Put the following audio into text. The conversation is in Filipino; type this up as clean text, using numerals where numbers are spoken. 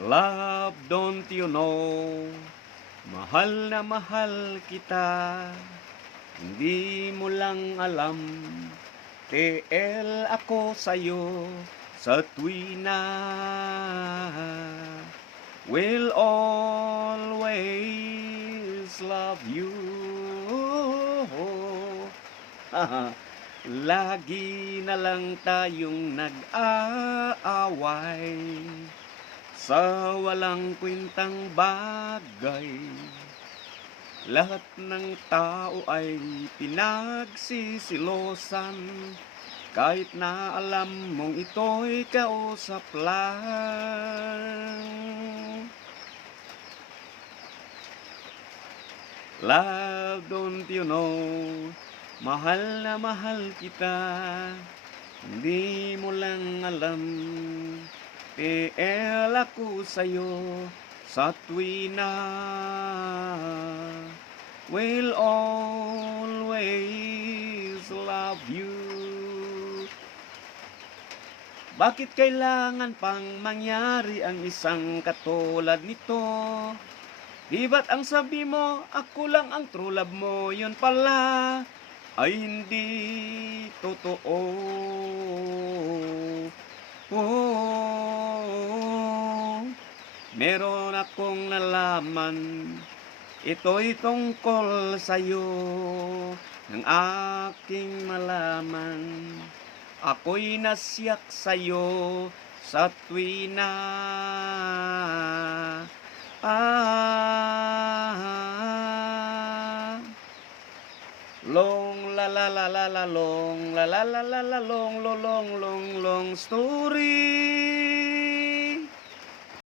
Love, don't you know, mahal na mahal kita. Hindi mo lang alam, TL ako sa'yo sa tuwina. Will always love you. Lagi na lang tayong nag-aaway sa walang kwentang bagay. Lahat ng tao ay pinagsisilosan, kahit na alam mong ito'y kausap lang. Love, don't you know, mahal na mahal kita. Hindi mo lang alam, TL ako sa'yo sa tuwina. Will always love you. Bakit kailangan pang mangyari ang isang katulad nito? Di ba't ang sabi mo, ako lang ang true love mo, yun pala ay hindi totoo. Meron akong nalaman, ito'y tungkol sa'yo, ng aking malaman. Ako'y nasyak sa'yo sa tuwina. Long la la la la la long la la la la la long long long long long story.